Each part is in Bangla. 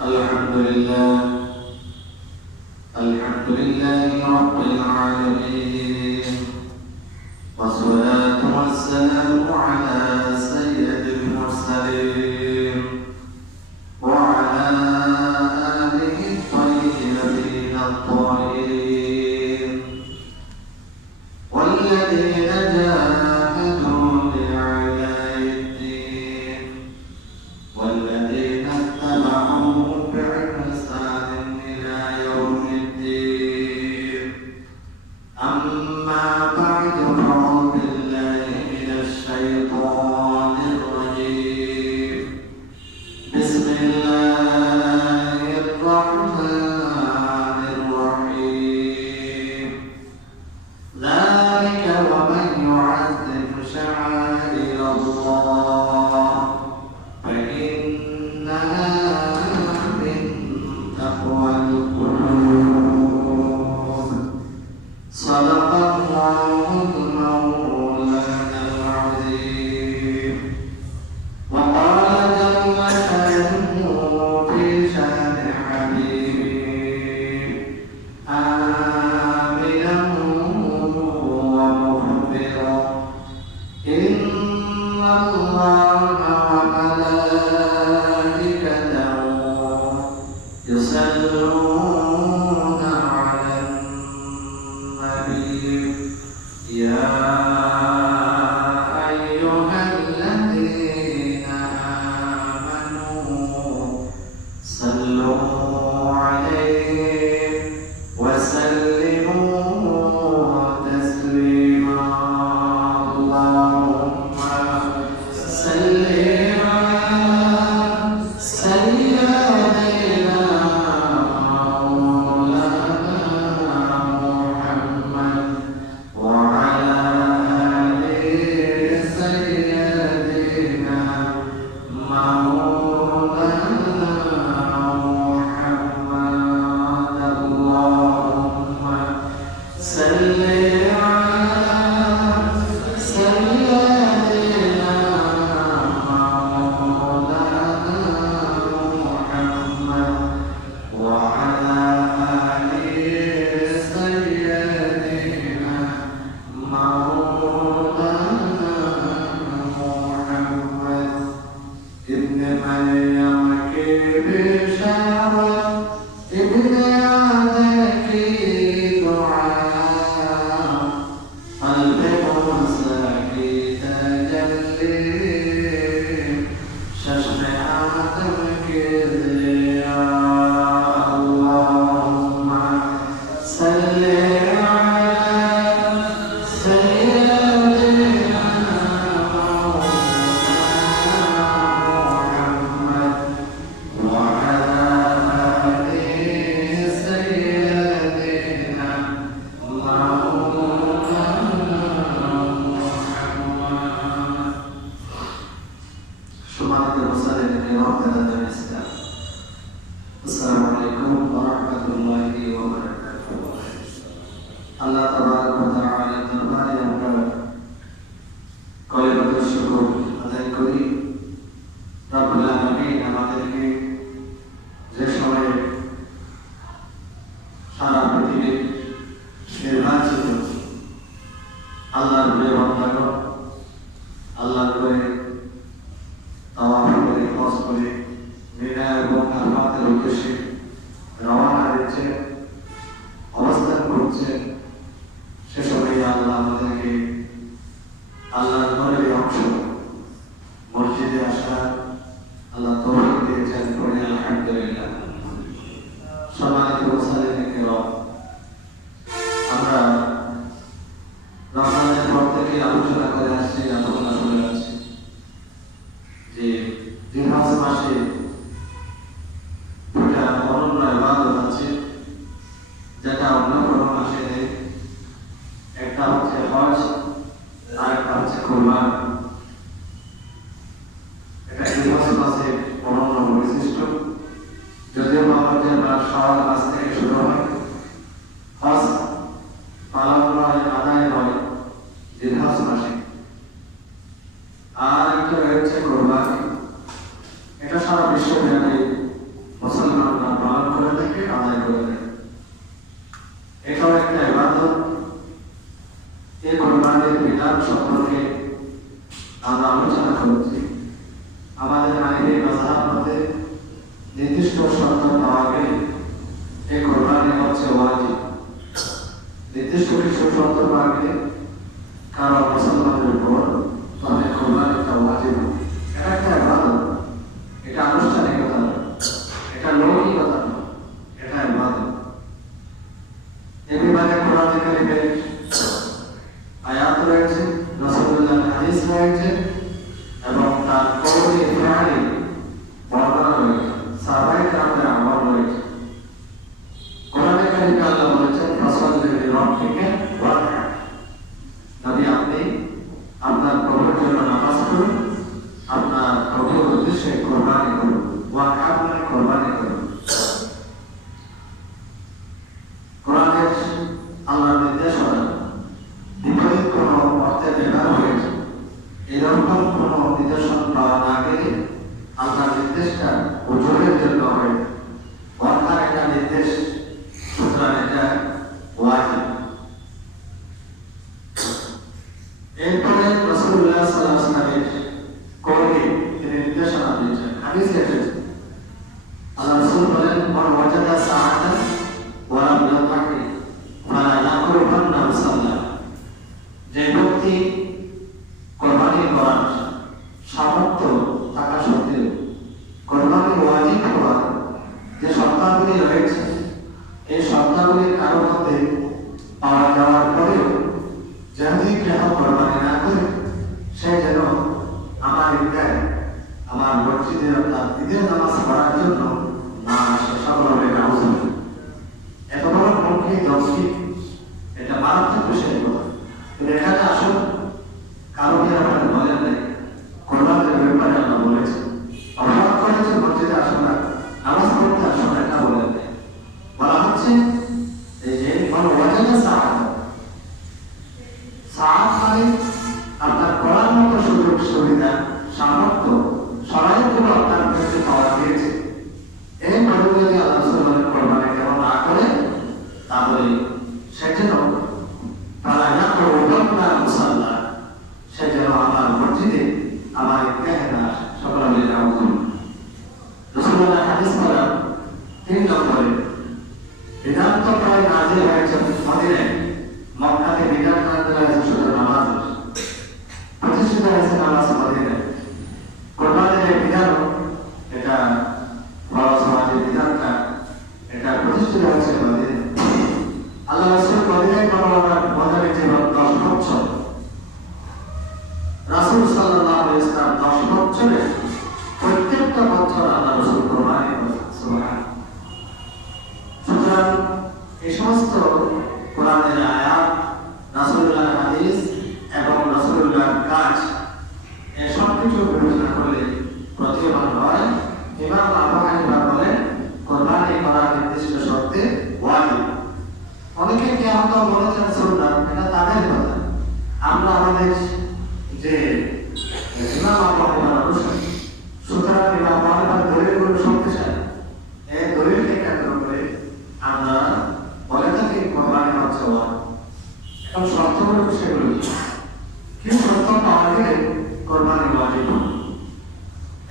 الحمد لله رب العالمين، والصلاة والسلام على سيد المرسلين وعلى آله الطيبين الطاهرين والذين جاهدوا لإعلاء الدين والذين اتبعوهم بإحسان إلى يوم الدين. أما بعد، فأعوذ بالله من الشيطان الرجيم. بسم الله الرحمن الرحيم. ذلك ومن يعظم شعائر الله فإنها من تقوى القلوب. صدق الله مولانا العظيم. وقال جل شأنه في شأن حبيبه آمنا ومخبرا إن الله وملائكته يصلون على النبي يا أيها الذين آمنوا صلوا عليه وسلموا تسليما. اللهم صل على سيدنا مولانا محمد وعلى آل سيدنا مولانا محمد. اللهم صل على سيدنا مولانا محمد وعلى آل سيدنا مولانا محمد. ابن مريم کی بشارت، ابن آدم کی دعا، قلب موسیٰ کی تجلی، چشم آدم کی ضیا. اللهم صل على سيدنا محمد وعلى آل سيدنا مولانا محمد. সম্মানিত মুসলিম রহমাতুল্লাহ ইসলাম, আসসালামু আলাইকুম ওয়া রাহমাতুল্লাহি ওয়া বারাকাতুহু। আল্লাহ তাবারক ওয়া তাআলার দরবারে আমরা কলিমাতুশ শুকর আদায় করি। রব্বুল আলামিন আমাদেরকে যে সময়ে সারা পৃথিবীর নির্বাচিত আল্লাহর প্রিয় বান্দাগণ আল্লাহর করে তাওয়াফ করে হজ করে মিনা এবং আরাফাতের উদ্দেশ্যে রওনা হয়েছে, অবস্থান করছে, সে সময় আল্লাহ আমাদেরকে আল্লাহর ঘরের অংশ মসজিদে আসার আল্লাহ তৌফিক দিয়েছেন। পড়ে আলহামদুলিল্লাহ। সম্মানিত মুসলিম কিরাম, আমরা রমজানের পর থেকে আলোচনা করে আসছি, আলোচনা করে আসছি যে জিলহজ মাসে দুটা অনন্য ইবাদত আছে যেটা অন্য কোনো মাসে নেই। একটা হচ্ছে হজ আর একটা হচ্ছে কুরবান। এটা জিলহজ মাসের অনন্য বৈশিষ্ট্য। যদিও আমাদের শাওয়াল মাস থেকে শুরু হয়, হজ পালন হয়, আদায় হয় জিলহজ মাসে। আর একটা হচ্ছে কুরবানি। এটা সারা বিশ্বব্যাপী মুসলমান রয়েছে এবং তার কওলি ফিআলি বর্ণনা রয়েছে, সাহাবায়ে কেরামদের আমল রয়েছে। কোরআনে কারিমে আল্লাহ বলেছেন ফাসাল্লি লিরাব্বিকা ওয়ানহার, নবী আপনি আপনার প্রভুর জন্য নামাজ পড়ুন, আপনার প্রভুর উদ্দেশ্যে কোরবানি করুন। ওয়ানহার মানে কোরবানি করুন। কোরআনের আল্লাহর নির্দেশনা বিপরীত কোনো অর্থে ব্যবহার হয়েছে, এরকম কোনো নিদর্শন পাওয়া না গেলে আল্লাহর নির্দেশটা উজুরের জন্য হয়। ওয়ানহার একটা নির্দেশ, সুতরাং এটা ওয়াজিব। এরপরে রাসূলুল্লাহ সাল্লাল্লাহু আলাইহি ওয়াসাল্লামের কওলে তিনি নির্দেশনা দিয়েছেন, হাদিসে এসেছে আল্লাহ রাসূল বলেন মান ওয়াজাদা সাআতান ওয়া লাম ইয়াতাকি ফালা ইয়াকরুবান্না মুসাল্লা, যে ব্যক্তি কোরবানি করার সামর্থ্য থাকা সত্ত্বেও কোরবানি ওয়াজিব হওয়ার যে শর্তাবলী রয়েছে, এই শর্তাবলীর কারো মধ্যে পাওয়া যাওয়ার পরেও যদি কেহ কোরবানি না করে, সে যেন আমার ঈদগাহে আমার মসজিদে অর্থাৎ ঈদের নামাজ পড়ার জন্য না আসে। সকলে নামাজ এত বড় মুখী দর্শী, এটা মারাত্মক বিষয় কথা। কিন্তু এখানে আসুন কারো কি আপনারা বলেন নাই কোরবানির ব্যাপারে আমরা বলেছি, অপরাধ করেছে মসজিদে আসুন না, নামাজ পড়তে আসুন না, এটা বলেন নাই। বলা হচ্ছে এই যে মান ওয়াজাদা সাআত, সাআত মানে আপনার করার মতো সুযোগ সুবিধা সামর্থ্য সরাইগুলো আপনার কাছে পাওয়া গিয়েছে। এই মানুষ যদি আল্লাহ রাসূল কোরবানি কেমন না করে, তাহলে সে যেন ফালা ইয়াকরুবান্না মুসাল্লা, সে যেন আমার মসজিদে আমার ঈদগাহে না আসে। সকলে মিলে নাউযু। রাসূলুল্লাহ হাদিস করা 3 নম্বরে বিধান তো প্রায় নাযিল হয়েছে মদিনায়, মক্কাতে বিধান নাযিল হয়েছে শুধু নামাজ, প্রতিষ্ঠিত হয়েছে নামাজ মদিনায়। কোরবানির এই বিধান, এটা বড় সমাজের বিধানটা, এটা প্রতিষ্ঠিত হয়েছে মদিনায়। আল্লাহ রাসূল মদিনায় মদিনায় জীবন 10 বছর, রাসূল সাল্লাল্লাহু আলাইহি ওয়াসাল্লাম 10 বছরে প্রত্যেকটা বছর আল্লাহ রাসূল কোরবানি করেছেন। সুবহানাল্লাহ। সুতরাং এই সমস্ত কোরআনের আয়াত, রাসূলুল্লাহর হাদিস এবং রাসূলুল্লাহর কাজ, এই সব কিছু বিবেচনা করলে প্রতীয়মান হয় ইমাম আবু হানিফা বলেন কোরবানি করা নির্দিষ্ট শর্তে ওয়াজিব। অনেকে কি আমরা বলেছেন সুন্নাত, এটা তাদের কথা। আমরা আমাদের যে ইমাম আবু হানিফার অনুসারী, সুতরাং ইমাম আবু হানিফার দলিলগুলো শক্তিশালী, এই দলিলকে কেন্দ্র করে আমরা বলে থাকি কোরবানি হচ্ছে ওয়াজিব। এখন শর্তগুলো সেগুলো কি শর্ত পাওয়া গেলে কোরবানি ওয়াজিব?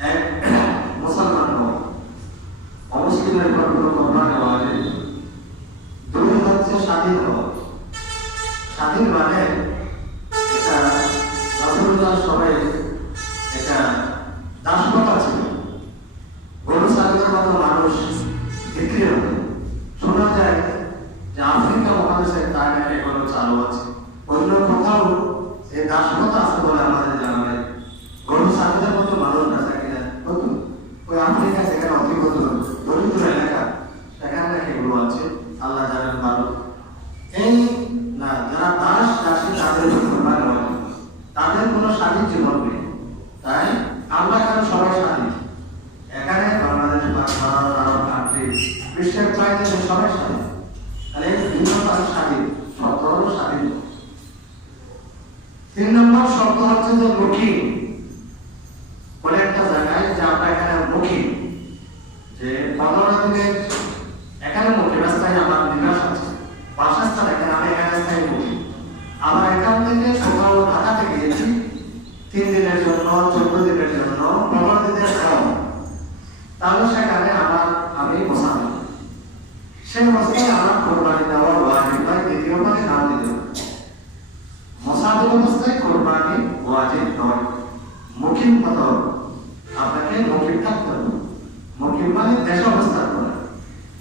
এক, মুসলমান হওয়া, অমুসলিমের পর কোনো কোরবানি ওয়াজিব। 2 হচ্ছে স্বাধীন হওয়া। স্বাধীন মানে এটা রাসূলুল্লাহ সবাই এটা দাসপ্রথা ছিল, গরু ছাগলের মতো মানুষ বিক্রি হতো। শোনা যায় যে আফ্রিকা মহাদেশে তার নামে এখনো চালু আছে, অন্য কোথাও এই দাসপ্রথা আছে বলে আমাদের জানা নেই। গরু ছাগলের মতো মানুষ বেচা কিনা হতো ওই আফ্রিকা, যেখানে অতি দরিদ্র এলাকা, সেখানে নাকি এগুলো আছে, আল্লাহ জানেন ভালো। এই না যারা দাস দাসী, তাদের কোরবানি হয়, তাদের কোনো স্বাধীন জীবন নেই। তাই আমরা এখানে সবাই স্বাধীন, এখানে বাংলাদেশ বা আরব কান্ট্রি, বিশ্বের চাইতে সবাই স্বাধীন। তাহলে বিভিন্ন স্বাধীন, শর্ত হলো স্বাধীন। 3 নম্বর শর্ত হচ্ছে যে মুখী, বলে একটা জায়গায় যে আমরা এখানে মুখী, যে 15 দিনের এখানে মুখী রাস্তায় আমার নিবাস আছে, বাসস্থান এখানে, আমি এখানে স্থায়ী মুখী। আবার এখান থেকে কোথাও ঢাকাতে গিয়েছি 3 দিনের জন্য, 14 দিনের জন্য, 15 দিনের কম, তাহলে সেখানে আমি মোসাফির, সেই অবস্থায় আমার কোরবানি দেওয়া ওয়াজিব নয়। দ্বিতীয়বারে নাম দিতে হবে, মোসাফির অবস্থায় কোরবানি ওয়াজিব নয়। মুকিম হতে হবে, আপনাকে মুকিম থাকতে হবে। মুকিম মানে দেশে অবস্থান করা।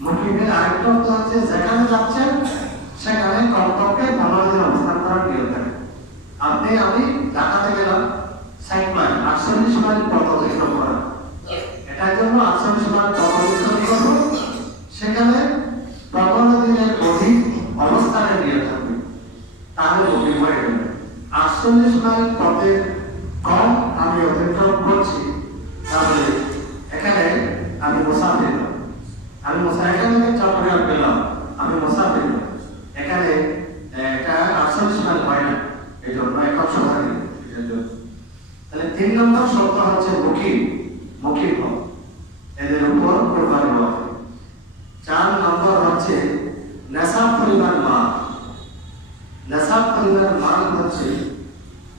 মুকিমের আরেকটা অর্থ হচ্ছে যেখানে যাচ্ছেন সেখানে কমপক্ষে 15 দিন অবস্থান করার নিয়ম থাকে। আমি ঢাকাতে গেলাম, 48 মাইল পথে কম আমি অতিক্রম করছি, তাহলে এখানে আমি মুসাফির। এখানে চট্টগ্রাম পেলাম, আমি মুসাফির। এখানে এটা 48 মাইল হয় না, এই জন্য এখন সোহাগী। তাহলে 3 নম্বর শর্ত হচ্ছে মুখী হও, এদের উপর কোরবানি হওয়া। 4 নম্বর হচ্ছে নেশাব পরিমাণ মাল। নেশাব পরিমাণ মাল হচ্ছে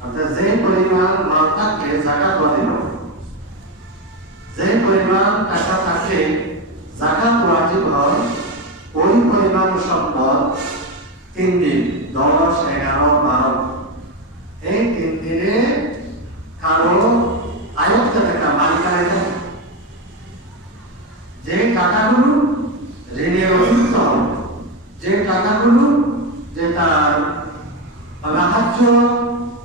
অর্থাৎ যে পরিমাণ মাল থাকলে যাকাত ওয়াজিব হবে, যে পরিমাণ টাকা থাকলে যাকাত ওয়াজিব হয়, ওই পরিমাণ সম্পদ 3 দিন 10, 11, 12 এই 3 দিনে কারো আয়ত্তে থাকা মালিকানা থাকে। যে টাকাগুলো ঋণের অতিরিক্ত হবে, যে টাকাগুলো যে তার রাহাজ্য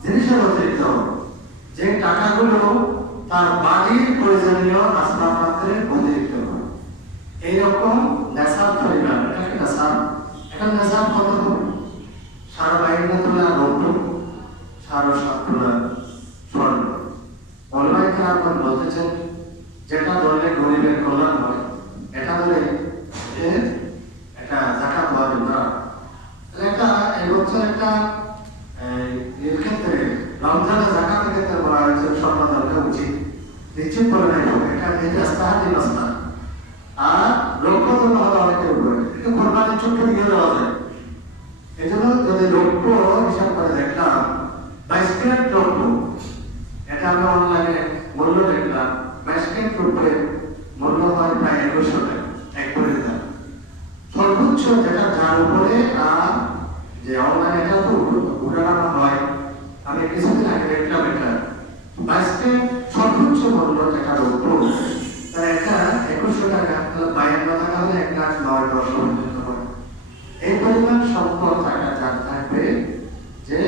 জিনিসের অতিরিক্ত হবে, যে টাকাগুলো তার বাড়ির প্রয়োজনীয় আসবাবপত্রের অতিরিক্ত হবে, এইরকম নেশাব পরিমাণ, এটাকে নেশাব। এখন নেশাব কত হবে? 52 তোলা রৌপ্য, 7.5 তোলা স্বর্ণ। ওলামায়ে কেরাম বলতেছেন যেটা ধরলে গরিবের কল্যাণ হয়, এটা ধরে এটা যাকাত ওয়াজিব না। একটা এই বছর একটা এর ক্ষেত্রে রমজানের যাকাতের ক্ষেত্রে বলা হয়েছে স্বর্ণ দরকার উচিত, নিশ্চিত করে নাই হবে, এটা নিজে আস্তাহাতি নস্তা। আর লক্ষ্য তো হলো অনেকের উপরে, এটা কোরবানির ছোট্ট দিয়ে দেওয়া যায়। এই জন্য যদি লক্ষ্য হিসাব করে দেখলাম 22 ক্যারেট লক্ষ্য, এটা আমি অনলাইনে মূল্য দেখলাম, 22 ক্যারেট রূপের মূল্য হয় প্রায় 2100 টাকা, এক করে দাম সর্বোচ্চ যেটা যার উপরে। আর যে অনলাইনে এটা তো উঠানো হয়, আমি কিছুদিন আগে দেখলাম এটা 22 ক্যারেট সর্বোচ্চ মূল্য টাকার উপর, তাই এটা 2100 টাকা, 52 টাকা হলে 1,09,10 পর্যন্ত হয়। এই পরিমাণ সম্পদ টাকা যার থাকবে, যে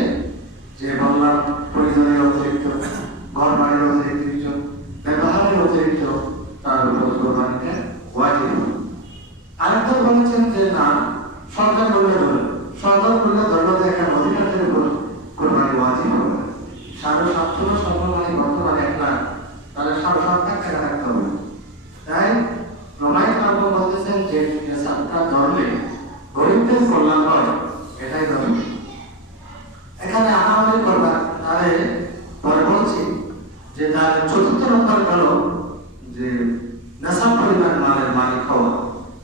যে বললাম প্রয়োজনীয় অতিরিক্ত, ঘর বাড়ির অতিরিক্ত, ব্যবহারের অতিরিক্ত, তার উপর কোরবানিটা ওয়াজিব। আরেকটা বলেছেন যে না, সরকার মূল্য ধরল, সরকার মূল্য ধরল যে একটা অধিকারের উপর কোরবানি ওয়াজিব হবে। 7.5 তোলা স্বর্ণ মানে বর্তমানে 1 লাখ, তাহলে 7.5 লাখ টাকা রাখতে হবে। তাই ওলামায়ে কেরাম বলতেছেন যে নেশাবটা ধরলে গরিবদের কল্যাণ হয়, এটাই ধরে। এখানে আমাদের করবার তাহলে পরে বলছি যে তার 4র্থ নম্বর হলো যে নেশাব পরিমাণ মালের মালিক হওয়া।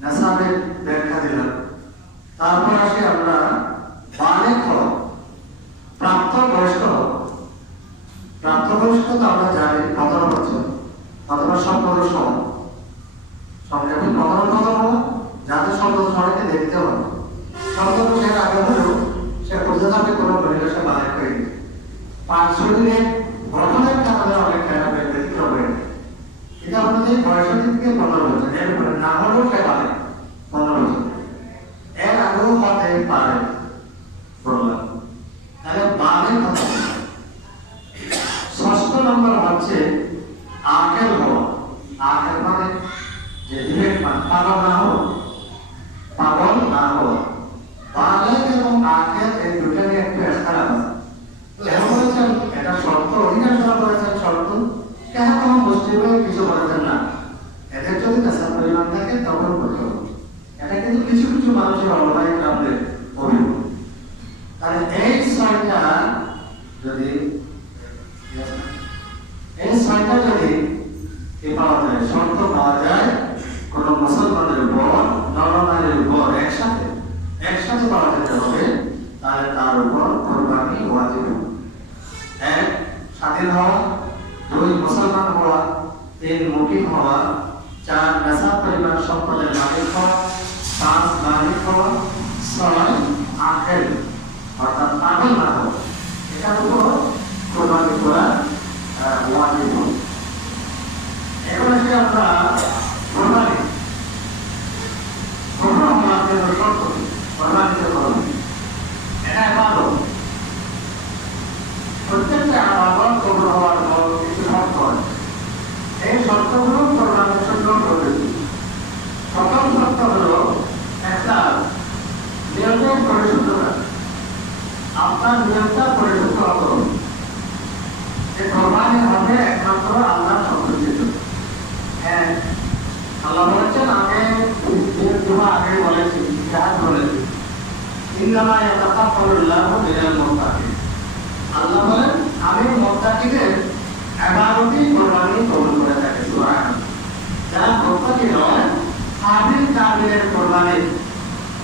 নেশাবের ব্যাখ্যা দিলাম। তারপর আসি আমরা বালেগ হওয়া, প্রাপ্তবয়স্ক হওয়া। প্রাপ্তবয়স্ক তো আমরা জানি 15 বছর অথবা 17 সহ, সংক্ষেপে 15 যাতে 17 সনকে দেখতে হবে। 17 বছরের আগে হলেও সে বুঝে যাবে কোনো মহিলা সে বালেগ হয়ে গেছে। 5 শরীরের গঠনের কারণে অনেক খেলাপের ব্যতিক্রম হয়ে গেছে। এটা আমাদের বয়সের দিক থেকে 15 বছর, এর উপরে না হলেও সে বালেগ 15 বছর, এর আগেও হতে পারে বললাম। তাহলে বালেগ হতে। 6ষ্ঠ নম্বর হচ্ছে আকেল হওয়া। আকেল মানে যে বিবেক মান, পাগল না হওয়া। বালেগ এবং আকেল এই দুটারই একটু এখতিয়ালাফ আছে। কেন বলেছেন এটা শর্ত? অধিকাংশ বলেছেন শর্ত, কেন কোনো মুসলিমে কিছু বলেছেন না। এদের যদি নেশার পরিমাণ থাকে তখন করতে হবে। এটা কিন্তু কিছু কিছু মানুষের ওলামায়ে কেরামদের অভিমত। তাহলে এই 6টা যদি পাওয়া যায়, শর্ত পাওয়া যায় কোন মুসলমানের উপর, নরনারীর উপর একসাথে পাওয়া যেতে হবে, তাহলে তার উপর কোরবানি ওয়াজিব। 1 স্বাধীন হওয়া, 2 মুসলমান হওয়া, 3 মুকিম হওয়া, 4 নেশাব পরিমাণ সম্পদের মালিক হওয়া, 5 মালিক হওয়া, 6 আকেল অর্থাৎ পাগল না হওয়া। এটার উপর কোরবানি করা ওয়াজিব। এখন আসি আমরা কোরবানি এটা ইবাদত। প্রত্যেকটা ইবাদত কবুল হওয়ার পর কিছু শর্ত আছে। এই শর্তগুলো কোরবানির জন্য প্রয়োজন। প্রথম শর্ত হলো একটা নিয়মের পরিশুদ্ধতা। আপনার নিয়মটা পরিশুদ্ধ হতে হবে। আমি মুত্তাকিদের ইবাদতই কোরবানি কবুল করে থাকি। সুবহানাল্লাহ। যারা মুত্তাকি নয়, হাবিল কাবিলের কোরবানি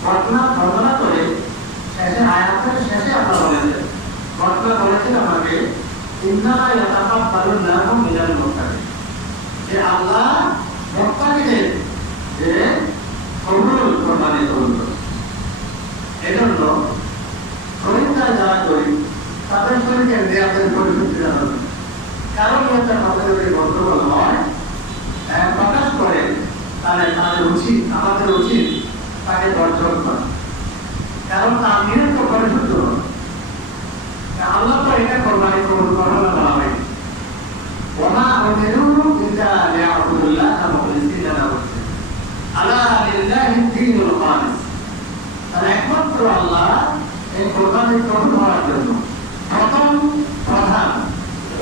ঘটনা বর্ণনা করে শেষে আয়াতের শেষে আল্লাহ বলেছেন, ঘটনা বলেছেন আমাকে ইন্নামা ইয়াতাকাব্বালুল্লাহু মিনাল মুত্তাকিন, যে আল্লাহ মুত্তাকিদের যে কবুল কোরবানি কবুল করে। এজন্য খরিদ্দার যারা করি তাদের শরীরের নিয়াতের পরিশুদ্ধি জানাবে, কারণ একটা কথা যদি গন্ডগোল হয় প্রকাশ করে তাহলে তাদের উচিত, আমাদের উচিত তাকে বর্জন করা, কারণ তার নিয়ত তো পরিশুদ্ধ হবে। আল্লাহ তো এটা কোরবানি কবুল করবে না বলা হয়, ওমা উমিরু ইল্লা লিয়াবুদুল্লাহ মুখলিসিনা লাহু দ্দীন, আলা লিল্লাহি দ্দীনুল খালিস। তাহলে একমাত্র আল্লাহ এই কোরবানি কবুল হওয়ার জন্য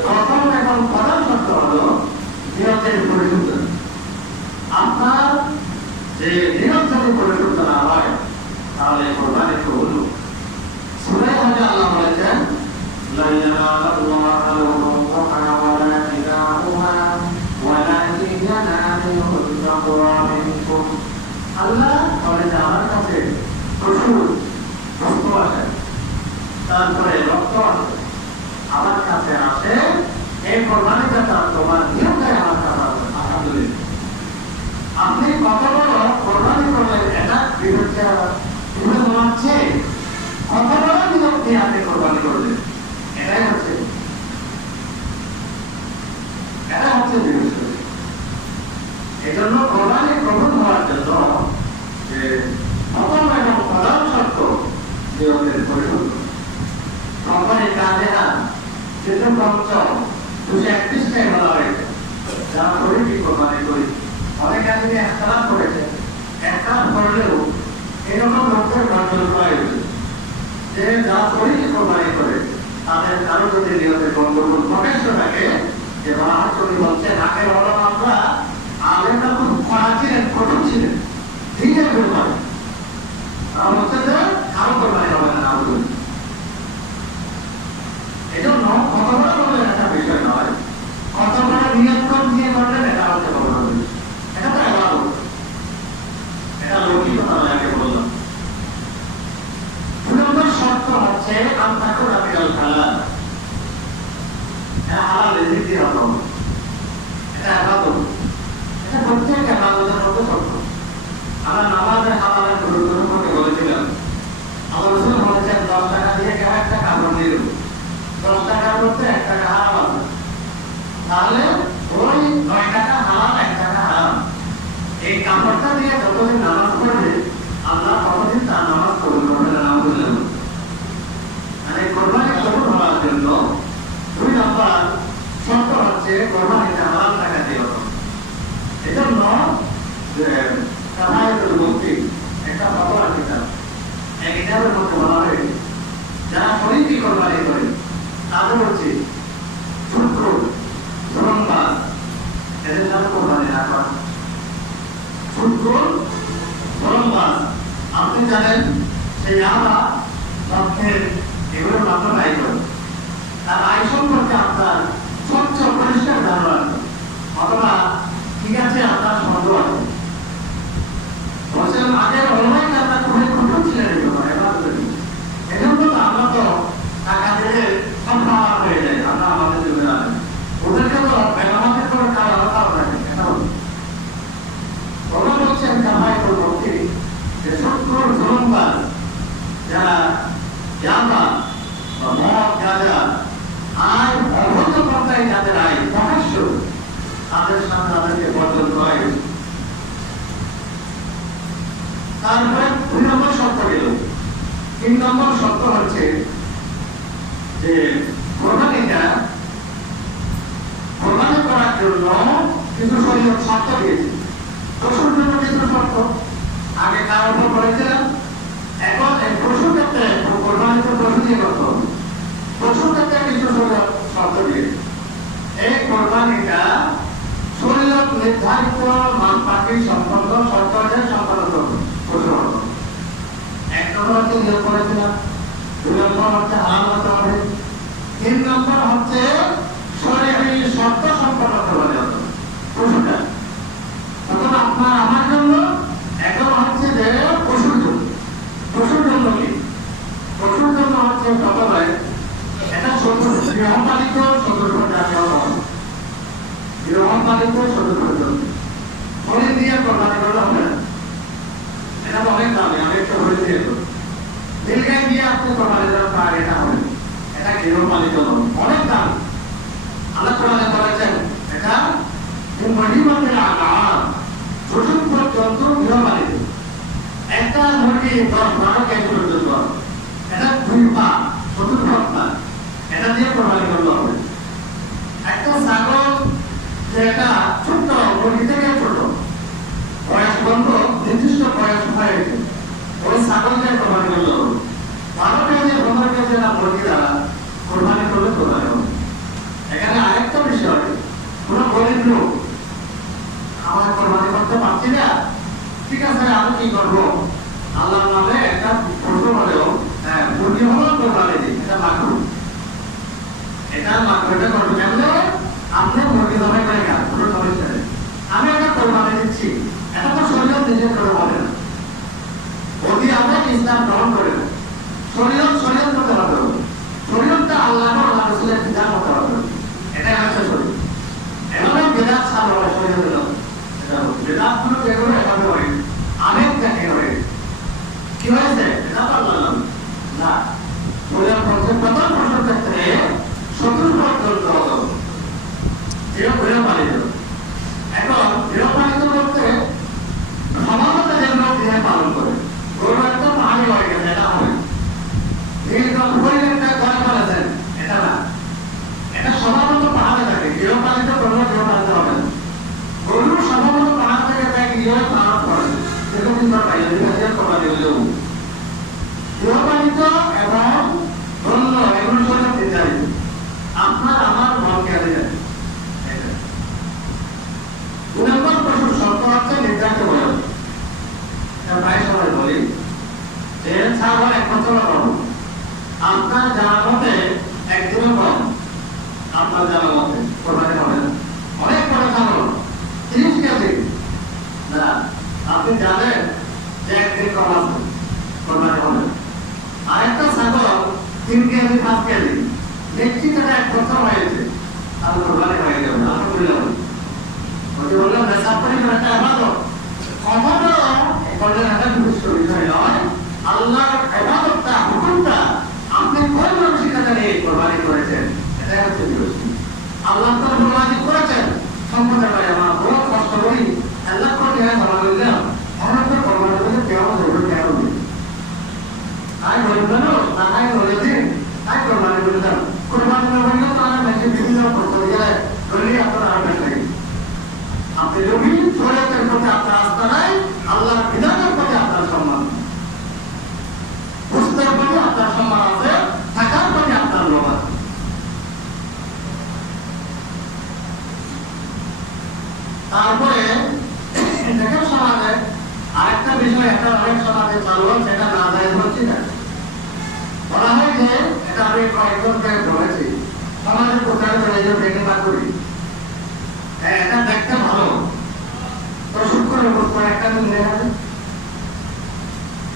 প্রথম এবং প্রধান শর্ত হলো নিয়তের পরিশুদ্ধ। আপনার যে নিয়ত যদি পরিশুদ্ধ না হয় তাহলে কোরবানি কবুল হবে। সূরা হজে আল্লাহ বলেছেন, লা ইয়ানালুল্লাহু লুহুমুহা ওয়ালা দিমাউহা ওয়ালাকিন ইয়ানালুহুত তাকওয়া মিনকুম। আল্লাহ বলেন আমার কাছে পশুর বস্তু আসে, তারপরে রক্ত আসে, আমার কাছে আসে, এই কোরবানিটা তোমার নিয়মটাই আমার কাছে আসে। আলহামদুলিল্লাহ। আপনি কত বড় কোরবানি করলেন এটা বিরুদ্ধে মানছে, কত বড় নিয়ম দিয়ে আপনি কোরবানি করলেন, এটাই হচ্ছে বিরুদ্ধ। এই জন্য কোরবানি কবুল হওয়ার জন্য যে প্রথম এবং প্রধান শর্ত নিয়মের পরিশুদ্ধ। কোরবানি কাজে না যেটা পঞ্চম 231টায় বলা হয়েছে, যারা করি কি কোরবানি করি, অনেকে আজকে একতলাপ করেছে, একতলাপ করলেও এরকম লোকের বর্জন করা হয়েছে যে যারা করি কি কোরবানি করে তাদের কারো যদি নিয়তের গণ্ডগোল প্রকাশ্য থাকে, যে মহাচরী বলছে নাকের বড় আমরা আলেমরা খুব কড়া ছিলেন, কঠোর ছিলেন, ঠিক আছে কোরবানি বলছে যে কারো কোরবানি হবে না। এই জন্য কত বড় বলে একটা বিষয় নয়, কত বড় নিয়ন্ত্রণ দিয়ে করলেন এটা হচ্ছে বড় বিষয়। এটা তো এবার এটা লৌকিকতা নয়, আগে বললাম। 2 নম্বর শর্ত হচ্ছে আনতাকুন মিনাল হালাল, এটা হালাল রিজিক দিয়ে হতে হবে, এটা ইবাদত, এটা প্রত্যেক ইবাদতের মধ্যে শর্ত। আমরা নামাজের হালালের গুরুত্ব সম্পর্কে বলেছিলাম, আল্লাহ রাসূল বলেছেন 10 টাকা দিয়ে কেউ একটা কাপড় দিয়ে দেবো, 10 টাকার মধ্যে 1 টাকা হারাম আছে, তাহলে ওই 9 টাকা হালাল 1 টাকা হারাম। এই কাপড়টা দিয়ে যতদিন নামাজ পড়বে আল্লাহ ততদিন তার নামাজ কবুল করবে না। বুঝলেন? মানে কোরবানি কবুল হওয়ার জন্য 2 নম্বর শর্ত হচ্ছে কোরবানিটা হালাল টাকা দিয়ে হতো। এজন্য কাফারাতুল মুফতি একটা ফতোয়া কিতাব, এই কিতাবের মধ্যে বলা হয় যারা শরীফি কোরবানি করে তাদের হচ্ছে ছোট ধরনবাজ, এদের সাথে কোরবানি না করা। ছোট ধরনবাজ আপনি জানেন সেই আমরা লক্ষ্যের এগুলোর মাত্র আয় করে, তার আয় সম্পর্কে আপনার স্বচ্ছ পরিষ্কার ধারণা আছে, অথবা ঠিক আছে আপনার সন্দেহ আছে। বলছিলাম আগের অলমাইকে আপনার খুবই কঠোর ছিলেন এই ব্যাপারে, এজন্য তো আমরা তো টাকা দিলে সব খাওয়া হয়ে যায়, আমরা আমাদের জন্য আনেন, ওদেরকে তো মেরামতের করে খাওয়া আলাদা রাখে। ওরা বলছেন কামাইতুল মুফতি যে শত্রুর ধরনবাজ যারা ইয়াবা বা মদ গাঁজা আয় অবৈধ পন্থায় যাদের আয় প্রকাশ্য, তাদের সামনে তাদেরকে বর্জন করা হয়েছে। তারপরে 2 নম্বর শর্ত গেল। 3 নম্বর শর্ত হচ্ছে যে কোরবানি করার জন্য কিছু শরীয়ত শর্ত দিয়েছে, পশুর জন্য কিছু শর্ত আগে কারোর উপর করেছিলাম, এখন এই পশুর ক্ষেত্রে কোরবানি তো পশু দিয়ে করতে হবে, পশুর ক্ষেত্রে কিছু শর্ত দিয়েছে। এই কোরবানিটা শরীয়ত নির্ধারিত মাপকাঠি সম্পন্ন শর্তের সম্পন্ন পশু হবে। 1 নম্বর হচ্ছে নিয়োগ করেছিলাম, 2 নম্বর হচ্ছে হালাল হতে হবে, 3 নম্বর হচ্ছে সতর্ক জাতীয় দল এরকম মালিক সতর্ক হলে দিয়ে কোরবানি করলে হবে না। এটা তো অনেক দামি, আমি একটু হলে দিয়ে দেবো নীলগাই দিয়ে আপনি কোরবানি দেওয়ার পার, এটা হবে এটা গৃহপালিত দল অনেক দাম। আল্লাহ কোরআনে বলেছেন এটা মহিমাতের আনার ছোট পর্যন্ত গৃহপালিত। একটা মুরগি 10-12 কেজি পর্যন্ত, এটা 2 পা চতুর্থ না, এটা দিয়ে কোরবানি করতে হবে। একটা ছাগল যেটা ছোট্ট মুরগি থেকে ছোট বয়স বন্ধ নির্দিষ্ট বয়স হয়ে গেছে, ওই ছাগল দিয়ে কোরবানি করতে হবে। 12 কেজি 15 কেজি না মুরগি দ্বারা কোরবানি করলে কোরবানি হবে। এখানে আরেকটা বিষয়, কোনো গরিব লোক আমার কোরবানি করতে পারছি না, ঠিক আছে আমি কি করবো, আল্লাহর নামে একটা ছোট হলেও মুরগি হলেও কোরবানি দিই, এটা মাকরুহ, এটা মাকরুহ। এটা করবো কেমন, আপনি মুরগি জবাই করে খান, কোনো সমস্যা নেই। আমি একটা কোরবানি দিচ্ছি, এটা তো শরীয়ত নিজে করে বলে না, যদি আমরা ইসলাম গ্রহণ করে না, শরীয়ত করতে হবে, শরীয়তটা আল্লাহ আল্লাহ রাসূলের বিধান হতে হবে, এটাই হচ্ছে শরীয়ত। এভাবে বিধান ছাড়া হয় শরীয়তের জন্য, এটা বিধানগুলো যেগুলো এভাবে হয় আবেগ থেকে হয়, কি হয়েছে এটা পারলাম না। শরীয়ত বলছে প্রথম প্রশ্ন ক্ষেত্রে শত্রু পর্যন্ত গৃহপালিত। এখন গৃহপালিত বলতে সমাজতে যে লোক দিনে পালন করে, গরু একটা পাহাড়ি হয়ে গেছে, এটা হয় একটা ঘরে পালেছেন, এটা না, এটা স্বভাবত পাহাড়ে থাকে। গৃহপালিত করলে গৃহপালিত হবে না, গরু স্বভাবত পাহাড় থেকে তাই গৃহ পালন করে, সেরকম গৃহপালিত এবং ধন্য এগুলো সঙ্গে নির্ধারিত, আপনার আমার মনকে আনে যায়। 2 নম্বর প্রশ্ন শর্ত হচ্ছে নির্ধারিত বয়স। প্রায় সময় বলি যে ছাগল 1 বছর পাবো, আপনার জানার মতে একদিনও কম, আপনার জানার মতে কোরবানি হবে না। অনেক বড় ছাগল 30 কেজি না, আপনি জানেন যে একদিন কম আছে, কোরবানি হবে না। আরেকটা ছাগল 3 কেজি 5 কেজি নিশ্চিত এটা 1 বছর হয়েছে, তাহলে কোরবানি হয়ে যাবে না, আমরা বললাম ওই বললাম হিসাব করে একটা ইবাদত, কখনো বললেন একটা নির্দিষ্ট বিষয় নয়, আল্লাহর ইবাদতটা হুকুমটা আপনি কোন মানসিকতা নিয়ে কোরবানি করেছেন, এটাই হচ্ছে বিষয়। আল্লাহ তো কোরবানি করেছেন, সম্পদের ভাই আমার বহুত কষ্ট করি আল্লাহ করে ভালো বললাম, আমরা তো কোরবানি করে কেমন ধরবে কেন দিই, তাই বলবেন না তাই বলে দিন, তাই কোরবানি বললাম। কোরবানি না বললে তো আমরা মেসে বিভিন্ন করতে গেলে ধরলে আপনার আর বেশ লাগে। আপনি যদি শরীয়তের প্রতি আপনার আস্থা নাই, আল্লাহর বিধানের প্রতি আপনার সম্মান, বুঝতের প্রতি আপনার সম্মান আছে, থাকার প্রতি আপনার লোভ আছে। তারপরে দেখেন সমাজে আরেকটা বিষয়, একটা অনেক সমাজে চালু হচ্ছে, এটা না যায় বলছি না, বলা হয় যে এটা আমি কয়েকজনকে বলেছি, সমাজের প্রচারে চলে যে দেখে না করি, এটা দেখতে ভালো তো শুট করে করে একটা দিন দেখা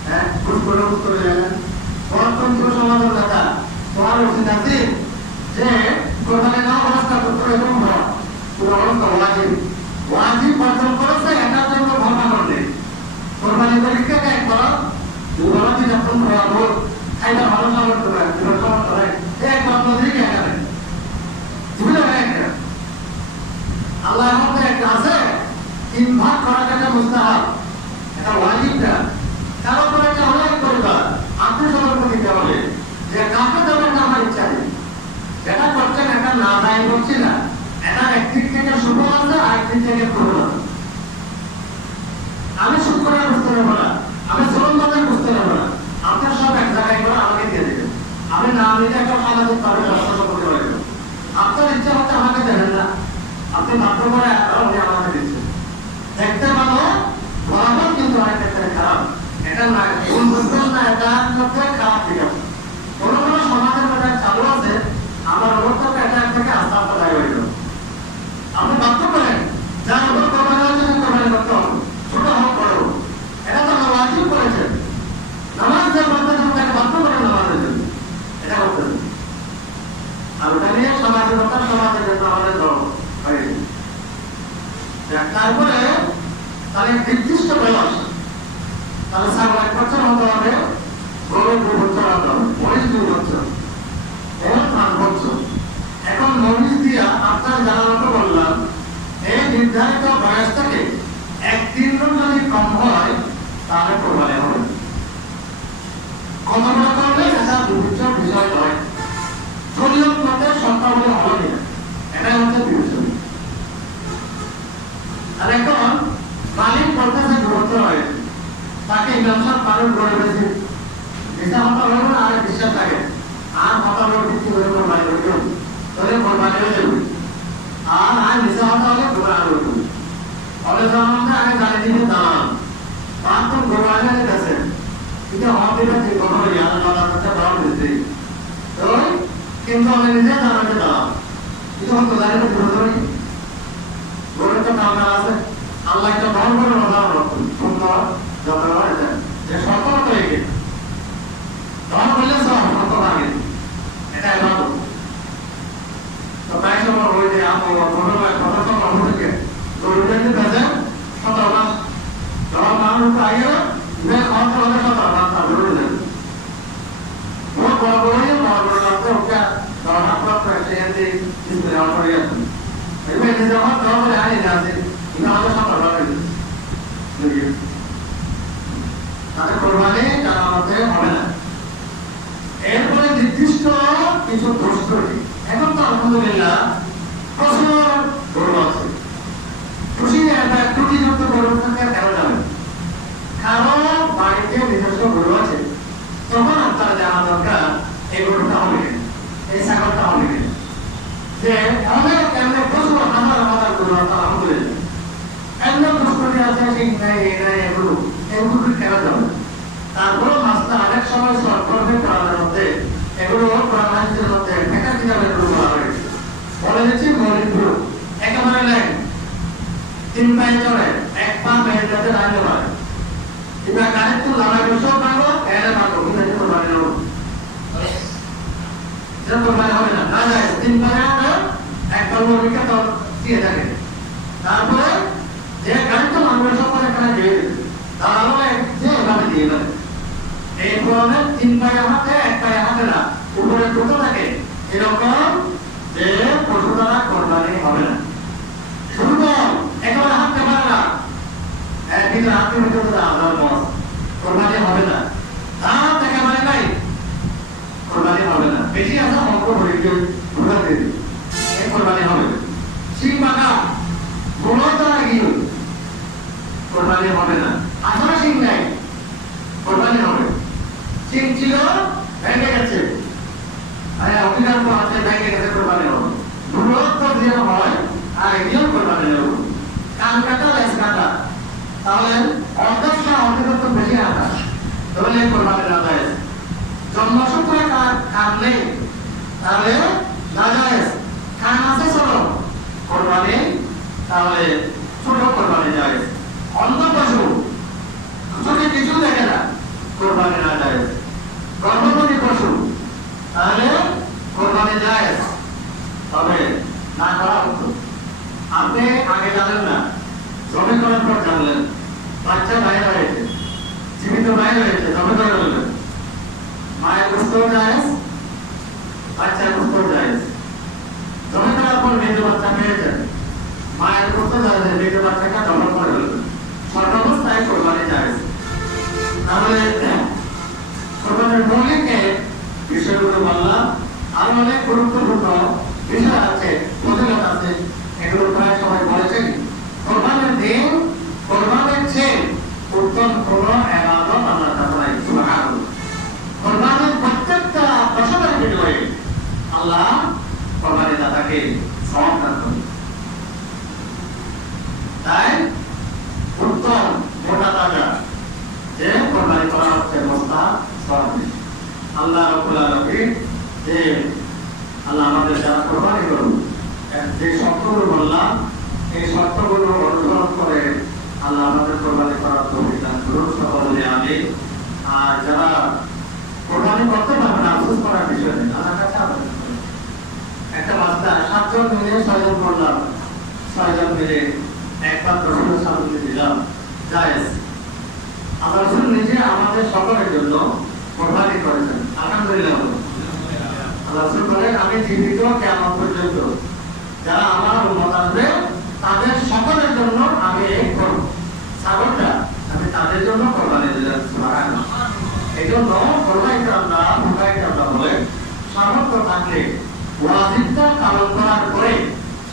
যায়, শুট করে করে যায় না। গণতন্ত্র সমাজের কথা তোমার উচিত আছে যে কোরবানি না অবস্থা করতে এরকম হয়, পুরো অবস্থা ওয়াজিব বর্জন করেছে, এটার জন্য ঘটনা ঘটে কোরবানি পরীক্ষা একবার দুর্বলতি যখন ভয়াবহ খাইটা ভালো সামর্থ্য হয়, সামর্থ্য হয় একবার নদী এখানে বুঝলে একটা আল্লাহ মধ্যে একটা আছে 3 ভাগ করাটা একটা মুস্তাহাব, এটা ওয়াজিবটা, তার উপরে একটা অনেক দরকার আপনি সবার প্রতি বলে যে কাকে দেবেন না আমার ইচ্ছা নেই, যেটা করছেন এটা না যায় করছি না, এটা একদিক থেকে শুভ আছে আরেকদিক থেকে প্রবল আছে। আমি শুক্রবার বুঝতে পারবো না, আমি জলমবাজার বুঝতে পারবো না, আপনার সব এক জায়গায় করে আমাকে দিয়ে দেবেন, আমি না নিলে একটা সামাজিক ভাবে ব্যবসা করতে পারবো, আপনার ইচ্ছা হচ্ছে আমাকে দেবেন না, আপনি বাধ্য করে উনি আমাকে দিচ্ছেন, দেখতে ভালো বরাবর কিন্তু অনেক ক্ষেত্রে খারাপ, এটা না ভুল বুঝবেন না, এটা মধ্যে খারাপ ঠিক আছে। কোনো কোনো সমাজের মধ্যে চালু আছে, আমার অবস্থাটা এটা থেকে আস্তে আস্তে দায় হয়ে গেল, আপনি বাধ্য করেন যার উপর কোরবানি হচ্ছে কোরবানি করতে হবে, ছোট হোক বড় হোক, এটা তো ওয়াজিব করেছেন, নামাজ যে পড়তে তাকে বাধ্য করেন নামাজের জন্য, এটা করতেন। আর ওটা নিয়ে সমাজের কথা সমাজে কিন্তু আমাদের ধর্ম হয়েছে। তারপরে তাহলে নির্দিষ্ট বয়স, তাহলে ছাগল 1 বছর হতে হবে, গরু 2 বছর হতে হবে, মহিষ 2 বছর এবং 5 বছর। এখন মহিষ দিয়া আপনার জানার মতো বললাম, এই নির্ধারিত বয়স থেকে 1 দিন যদি কম হয় তাহলে কোরবানি হবে। কত বড় করলে এটা দুর্বিচ্ছ বিষয় নয়, শরীয়ত মতে সংখ্যাগুলো হবে না, এটাই হচ্ছে বিষয়। আর এখন মালিক বলতেছে 2 বছর হয়েছে, তাকে ইমাম সাহেব পালন করে বেশি বিশ্বাস হতে হবে না, আর বিশ্বাস থাকে আর হতানোর ভিত্তি করে কোরবানি করবে, তাহলে কোরবানি হয়ে যাবে। আর বিশ্বাস হতে হলে কোরবানি করবে। অনেক জমাতে আগে জানি দিতে দাঁড়ান তার তো কোরবানি হয়ে গেছে, কিন্তু আমাদের কাছে কোনো ইয়াদ আলাদা করতে দাঁড়ান দিতে তো, কিন্তু আমি নিজে জানাতে দাঁড়ান কিন্তু হয়তো জানি না ধরে গরুর তো কামনা আছে। আল্লাহ একটা দল করে উদাহরণ রাখুন, সুন্দর যত হয়েছে যে সতর্ক হয়ে গেছে দল বললে সব সতর্ক আগে, এটা এবার তো প্রায় সময় ওই যে আমার কথা থেকে গরু যদি বেঁচে 17 মাস যখন মানুষ আগে খরচ হলে 17 মাস তার গরু দেবে বড় বড় বড় বড় লাগছে ওকে ধরা পড়া এসে ডিসপ্লে অন করে আছে এবার নিজে আমার ধরে আনি না আছে এটা আমাদের 17 মাস হয়েছে তাতে কোরবানি তার মধ্যে হবে না। এরপরে নির্দিষ্ট কিছু প্রশ্ন, এখন তো আলহামদুলিল্লাহ প্রচুর গরু আছে, খুশি একটা ত্রুটিযুক্ত গরু থাকলে কেন যাবে, কারো বাড়িতে নিজস্ব গরু আছে, তখন আপনার জানা দরকার এই গরুটা হবে এই ছাগলটা হবে যে আমাদের কেমনে প্রচুর হাজার হাজার গরু আছে আলহামদুলিল্লাহ, এমন প্রশ্ন আছে ঠিক নাই এই নাই এগুলো কেন যাবে। তারপরে মাছটা অনেক সময় সরকারের কোরআনের মধ্যে এগুলো কোরআনের মধ্যে ঢাকা কিভাবে বলা হয়েছে বলে দিচ্ছি মৌলিক গ্রুপ একেবারে নাই 3 পায়ে চড়ে 1 পা মেয়ে যাতে রাখতে পারে কিংবা গাড়ি তো লড়াই বসেও পাবো এনে পাবো কিন্তু এটা কোরবানি হবে এটা কোরবানি হবে না, না যায় 3 পায়ে আমরা 1 পা মৌলিকা তো দিয়ে থাকে। তারপরে যে গাড়ি তো মানুষ সব এখানে দিয়ে তাহলে যে এভাবে দিয়ে দেবে এই কোরআনের 3 পায়ে হাতে 1 পায়ে হাতে না উপরে টোটো থাকে, এরকম যে পশু দ্বারা কোরবানি হবে না। শুধু একেবারে হাতে পারে না ভিতরে হাতে ভিতরে আল্লাহর বস কোরবানি হবে না, দাঁত একেবারে নাই কোরবানি হবে না, বেশি আছে অল্প করে কেউ ঘুরাতে এই কোরবানি হবে। সিং বাঁকা গোড়ার দ্বারা গিয়ে কোরবানি হবে না, আসলে সিং নাই কোরবানি হবে, সিং ছিল ভেঙে গেছে অধিকার আছে ভেঙে গেছে কোরবানি হবে, গুণোত্তর যে হয় আর এগুলো কোরবানি হবে। কান কাটা লেস কাটা তাহলে অর্ধেকটা অর্ধেক বেশি আটা তাহলে কোরবানি না যায়, জন্মসূত্রে কান নেই তাহলে না যায়, কান আছে ছোট কোরবানি তাহলে ছোট কোরবানি যায়, অন্ধ পশু চোখে কিছু দেখে না কোরবানি না যায়, গর্ভবতী পশু তাহলে কোরবানি যায়, তবে না করা হতো। আপনি আগে জানেন না, জমি করার পর জানলেন বাচ্চা বাইরে হয়েছে, জীবিত বাইরে হয়েছে, জমি করে বলবেন মায়ের বুঝতেও যায় বাচ্চার বুঝতেও যায়, জমি করার পর মেয়েদের বাচ্চা পেয়েছেন মায়ের বুঝতে যায় মেয়েদের বাচ্চাকে জমা করে বলবেন সর্বাবস্থায় কোরবানি যায়। তাহলে কোরবানির মৌলিক বিষয়গুলো বললাম, আরো অনেক গুরুত্বপূর্ণ বিষয় আছে, ফজিলত আছে, এগুলো প্রায় সবাই বলেছেন। কোরবানির দিন কোরবানির চেয়ে উত্তম কোনো ইবাদত আমার কাছে নাই, সুবহানাল্লাহ। কোরবানির প্রত্যেকটা ফসলের বিনিময়ে আল্লাহ কোরবানি দাতাকে সওয়াব দান করেন, তাই উত্তম মোটা তাজা যে কোরবানি করা হচ্ছে মুস্তাহাব সওয়াব। আল্লাহ রাব্বুল আলামিন যে আল্লাহ আমাদের যারা কোরবানি করুন যে শর্তগুলো বললাম এই শর্তগুলো অনুসরণ করে আল্লাহ আমাদের কোরবানি করার তৌফিক দান করুন সকলে আমিন। আর যারা কোরবানি করতে পারবে না আফসোস করার বিষয় নেই, আল্লাহর কাছে আবেদন করুন। একটা বাচ্চা 7 জন মিলে 6 জন করলাম, 6 জন মিলে একবার রসুলের সামনে দিলাম, জায়েজ। আল্লাহ রাসূল নিজে আমাদের সকলের জন্য কোরবানি করেছেন, আলহামদুলিল্লাহ। আল্লাহ রাসূল বলেন, আমি জীবিত কিয়ামত পর্যন্ত যারা আমার উম্মত আসবে তাদের সকলের জন্য আমি এই ছাগলটা আমি তাদের জন্য কোরবানি দিলাম, সুবহানাল্লাহ। এই জন্য কোরবানিটা আমরা বলে সামর্থ্য থাকলে ওয়াজিবটা পালন করার পরে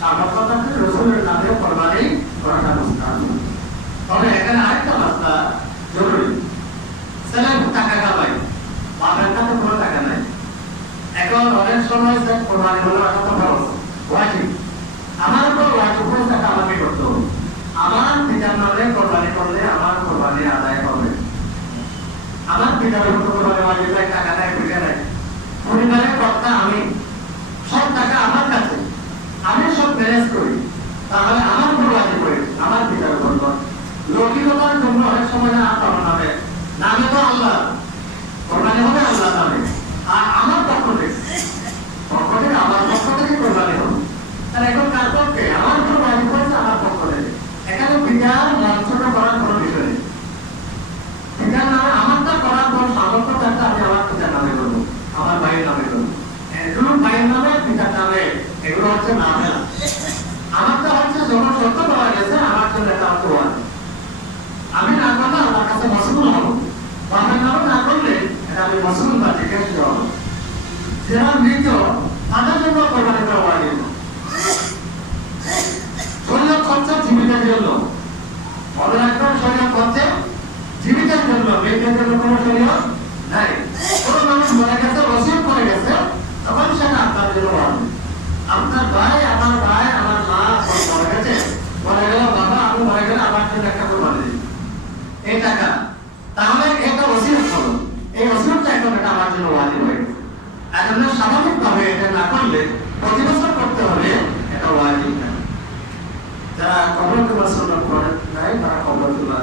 সামর্থ্য থাকলে রাসূলের নামে কোরবানি করাটা মুস্তাহাব। তবে এখানে আরেকটা মাসলা জরুরি, ছেলে টাকা কামাই, বাবার কাছে কোনো টাকা নাই। এখন অনেক সময় কোরবানি হলো একটা খরচ ওয়াজিব, আমার উপর ওয়াজিব টাকা আমাকে করতে হবে। আমার পিতার নামে কোরবানি করলে আমার কোরবানি আদায় হবে। আমার পিতার উপর কোরবানি ওয়াজিব নাই, টাকা নাই, পয়সা নাই, পরিবারের কর্তা আমি, সব টাকা আমার কাছে, আমি সব ম্যানেজ করি, তাহলে আমার উপর ওয়াজিব হয়ে আমার পিতার উপর লৌকিকতার জন্য অনেক সময় না আপনার নামে নামে তো আল্লাহ কোরবানি হবে আল্লাহ নামে, আর আমার পক্ষ থেকে আমার পক্ষ থেকে কোরবানি হবে। তাহলে এখন কার পক্ষে আমার উপর ওয়াজিব হয়েছে আমার পক্ষ থেকে, এখানে পিতার লাঞ্ছনা করার কোনো বিষয় নেই। পিতার নামে আমারটা করার পর সামর্থ্য থাকতে আমি আমার পিতার নামে করবো, আমার ভাইয়ের নামে করবো। এগুলো ভাইয়ের নামে পিতার নামে এগুলো হচ্ছে নামে না। আমারটা হচ্ছে যখন সত্য পাওয়া গেছে আমার জন্য এটা হচ্ছে ওয়াজিব। আমি না করলে আমার কাছে মাসুল হবো, বাবার নামে না করলে এটা আমি মাসুল বা জিজ্ঞাসা হবো। যারা মৃত তাদের জন্য কোরবানি করা ওয়াজিব। শরীয়ত খরচা জীবিতের জন্য, মনে রাখবেন শরীয়ত খরচা জীবিতের জন্য, মৃতের জন্য কোনো শরীয়ত নাই। কোনো মানুষ মরে গেছে, ওসিয়ত করে গেছে, তখন সেটা আপনার জন্য ওয়াজিব। আপনার ভাই, আমার মা মরে গেছে, মরে গেল বাবা, আমি মরে গেলে আমার জন্য একটা কোরবানি দিন এই টাকা, তাহলে এটা ওসিয়ত হলো, এই ওসিয়তটা এখন এটা আমার জন্য ওয়াজিব হয়ে গেছে। এখন স্বাভাবিকভাবে এটা না করলে প্রতি বছর করতে হবে, এটা ওয়াজিব না। যারা কবর তোলা সুন্নাত করেন নাই তারা কবর তোলা